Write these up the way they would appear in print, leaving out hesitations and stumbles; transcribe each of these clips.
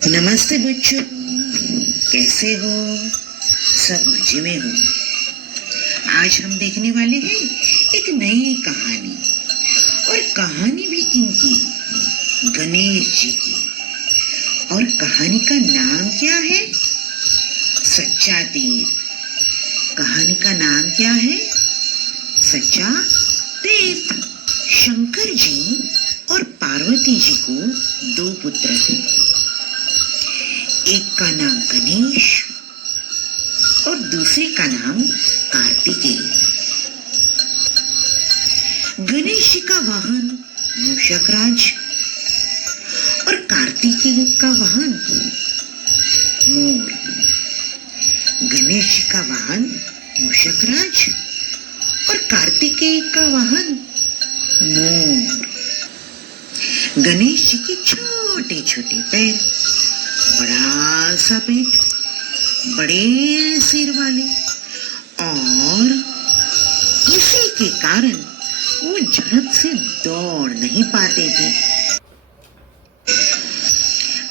नमस्ते बच्चों, कैसे हो? सब मजे में हो? आज हम देखने वाले हैं एक नई कहानी। और कहानी भी किनकी? गणेश जी की। और कहानी का नाम क्या है? सच्चा तीर। कहानी का नाम क्या है? सच्चा तीर। शंकर जी और पार्वती जी को दो पुत्र थे। एक का नाम गणेश और दूसरे का नाम कार्तिकेय। गणेश जी का वाहन मूषकराज और कार्तिकेय का वाहन मोर। गणेश जी का वाहन मूषकराज और कार्तिकेय का वाहन मोर। गणेश जी के छोटे छोटे पैर, बड़ा सा पेट, बड़े सिर वाले, और इसी के कारण वो झड़प से दौड़ नहीं पाते थे।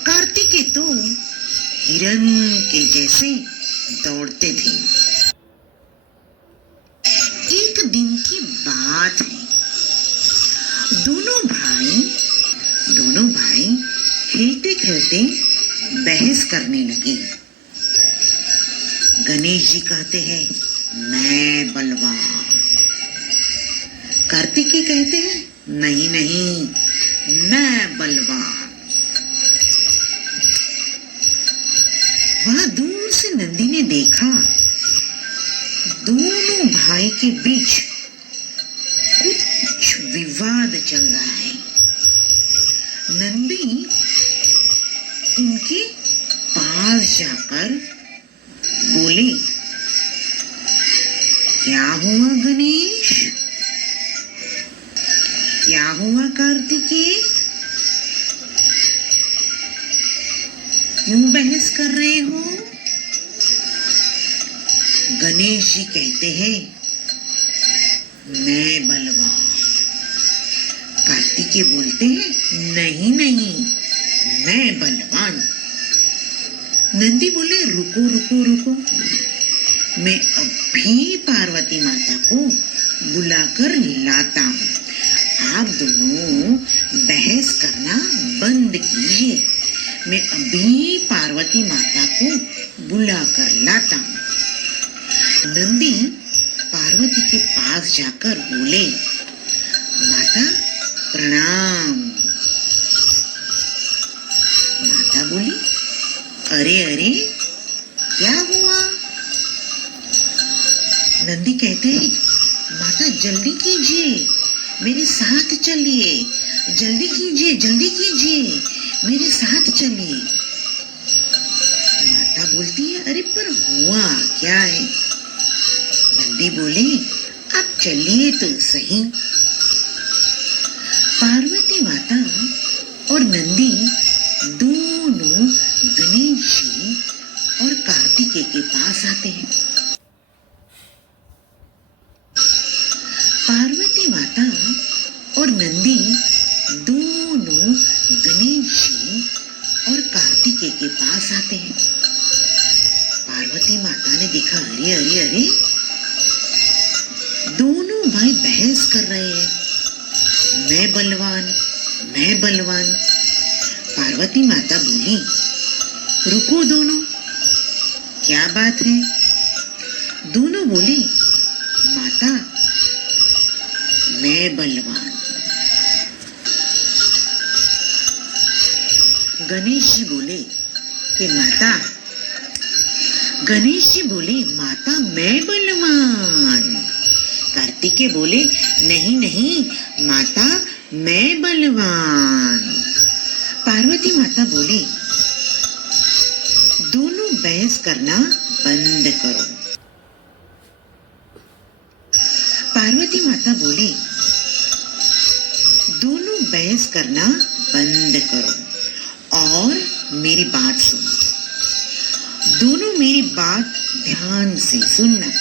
कार्तिकेय तो हिरन के जैसे दौड़ते थे। एक दिन की बात है, दोनों भाई खेलते खेलते बहस करने लगे। गणेश जी कहते हैं, मैं बलवान। कार्तिकेय कहते हैं, नहीं नहीं, मैं बलवान। वहां दूर से नंदी ने देखा दोनों भाई के बीच कुछ विवाद चल रहा है। नंदी उनके पास जाकर बोले, क्या हुआ गणेश? क्या हुआ कार्तिकेय? क्यों बहस कर रहे हो? गणेश जी कहते हैं, मैं बलवान। कार्तिकेय बोलते हैं, नहीं नहीं, मैं बलवान। नंदी बोले, रुको रुको रुको, मैं अभी पार्वती माता को बुलाकर लाता हूँ। आप दोनों बहस करना बंद कीजिए। मैं अभी पार्वती माता को बुलाकर लाता हूँ। नंदी पार्वती के पास जाकर बोले, माता प्रणाम। माता बोली, अरे अरे, क्या हुआ? नंदी कहते हैं, माता जल्दी कीजिए, मेरे साथ चलिए, जल्दी कीजिए, जल्दी कीजिए, मेरे साथ चलिए। माता बोलती है, अरे पर हुआ क्या है? नंदी बोले, आप चलिए तो सही। पार्वती माता और नंदी दोनों गणेश जी और कार्तिकेय के पास आते हैं। पार्वती माता और नंदी दोनों गणेश जी और कार्तिकेय के पास आते हैं। पार्वती माता ने देखा, अरे अरे अरे, दोनों भाई बहस कर रहे हैं, मैं बलवान, मैं बलवान। पार्वती माता बोली, रुको दोनों, क्या बात है? दोनों बोले, माता मैं बलवान। गणेश जी बोले कि माता, गणेश जी बोले, माता मैं बलवान। कार्तिकेय बोले, नहीं नहीं, माता मैं बलवान। पार्वती माता बोली, दोनों बहस करना बंद करो। पार्वती माता बोली, दोनों बहस करना बंद करो और मेरी बात सुनो। दोनों मेरी बात ध्यान से सुनना।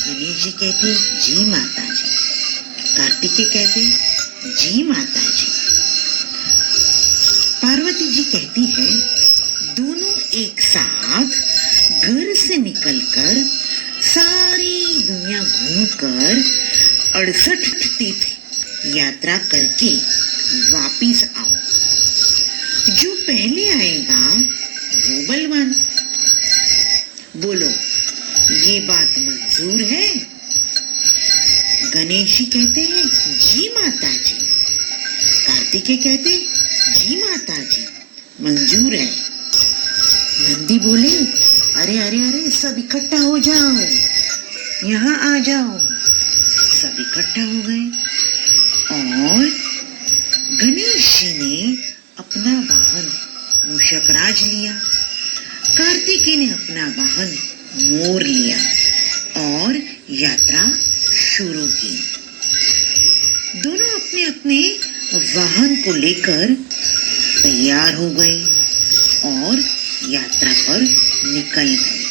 गणेश जी कहते, जी माता जी। कार्तिकेय कहते, जी माता जी। पार्वती जी कहती है, दोनों एक साथ घर से निकलकर सारी दुनिया घूमकर 68 तीर्थ यात्रा करके वापिस आओ। जो पहले आएगा वो बलवान। बोलो, ये बात मंजूर है? गणेश जी कहते हैं, जी माता जी। कार्तिकेय कहते, जी माता जी, मंजूर है। नंदी बोले, अरे अरे अरे, सब इकट्ठा हो जाओ, यहाँ आ जाओ। सब इकट्ठा हो गए और गणेश जी ने अपना वाहन मूषकराज लिया, कार्तिकेय ने अपना वाहन मोर लिया और यात्रा शुरू की। दोनों अपने अपने वाहन को लेकर तैयार हो गए और यात्रा पर निकल गए।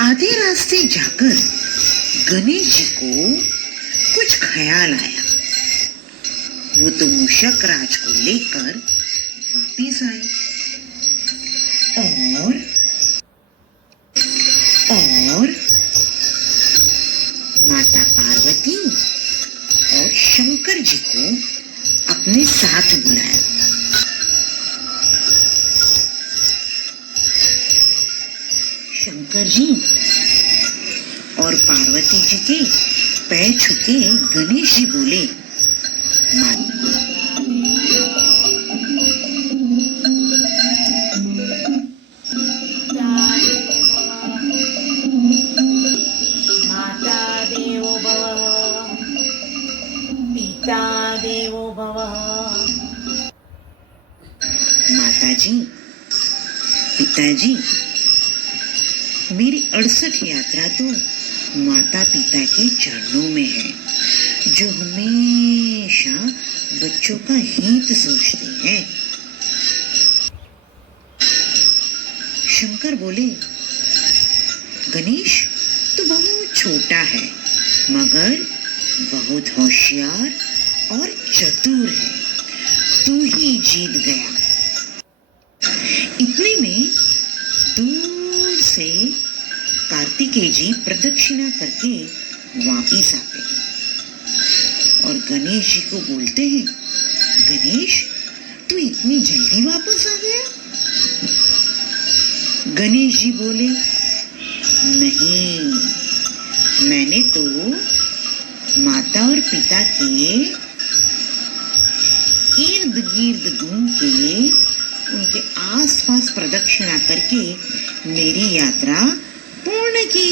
आधे रास्ते जाकर गणेश जी को कुछ ख्याल आया। वो तो मूषक राज को लेकर वापिस आए और माता पार्वती और शंकर जी को अपने साथ बुलाया। शंकर जी और पार्वती जी के पैर छूके गणेश जी बोले, माता देवो भव, पिता देवो भव। माताजी, पिताजी, मेरी 68 यात्रा तो माता पिता के चरणों में है, जो हमेशा बच्चों का हित सोचते हैं। शंकर बोले, गणेश तो बहुत छोटा है मगर बहुत होशियार और चतुर है, तू ही जीत गया। इतने में दूर से कार्तिकेय जी प्रदक्षिणा करके वापिस आते हैं और गणेश जी को बोलते हैं, गणेश तू इतनी जल्दी वापस आ गया? गणेश जी बोले, नहीं, मैंने तो माता और पिता के इर्द गिर्द घूम के उनके आसपास प्रदक्षिणा करके मेरी यात्रा पूर्ण की।